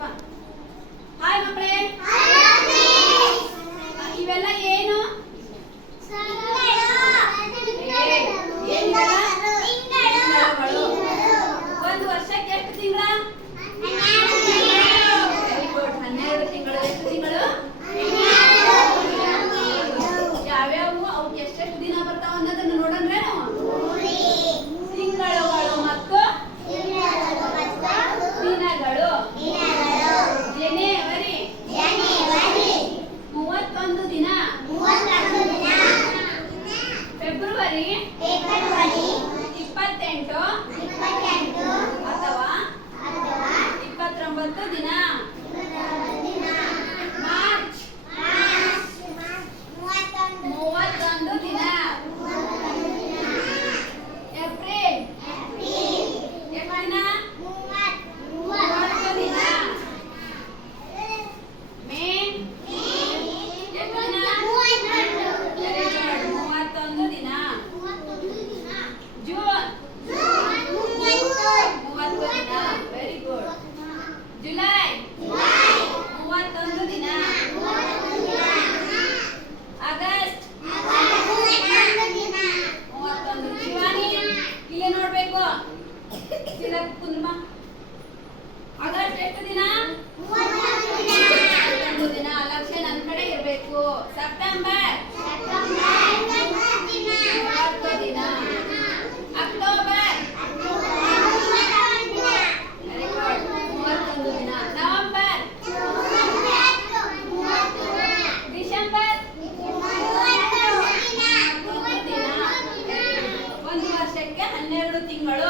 Hi ಮಕ್ಕಳೇ ಇವೆಲ್ಲ ಏನು? ಒಂದು ವರ್ಷಕ್ಕೆ ಎಷ್ಟು ತಿಂಗಳ? ಹನ್ನೆರಡು ತಿಂಗಳು. ಎಷ್ಟು ತಿಂಗಳು? ಯಾವ್ಯಾವು? ಅವಕ್ಕೆ ಎಷ್ಟೆಷ್ಟು ದಿನ ಬರ್ತಾವ ಅನ್ನೋದನ್ನ ನೋಡಂದ್ರೆ ತಿಂಗಳುಗಳು ಮತ್ತು ದಿನಗಳು. ಫೆಬ್ರವರಿ ಇಪ್ಪತ್ತೆಂಟು. ಹನ್ನೆರಡು ತಿಂಗಳು.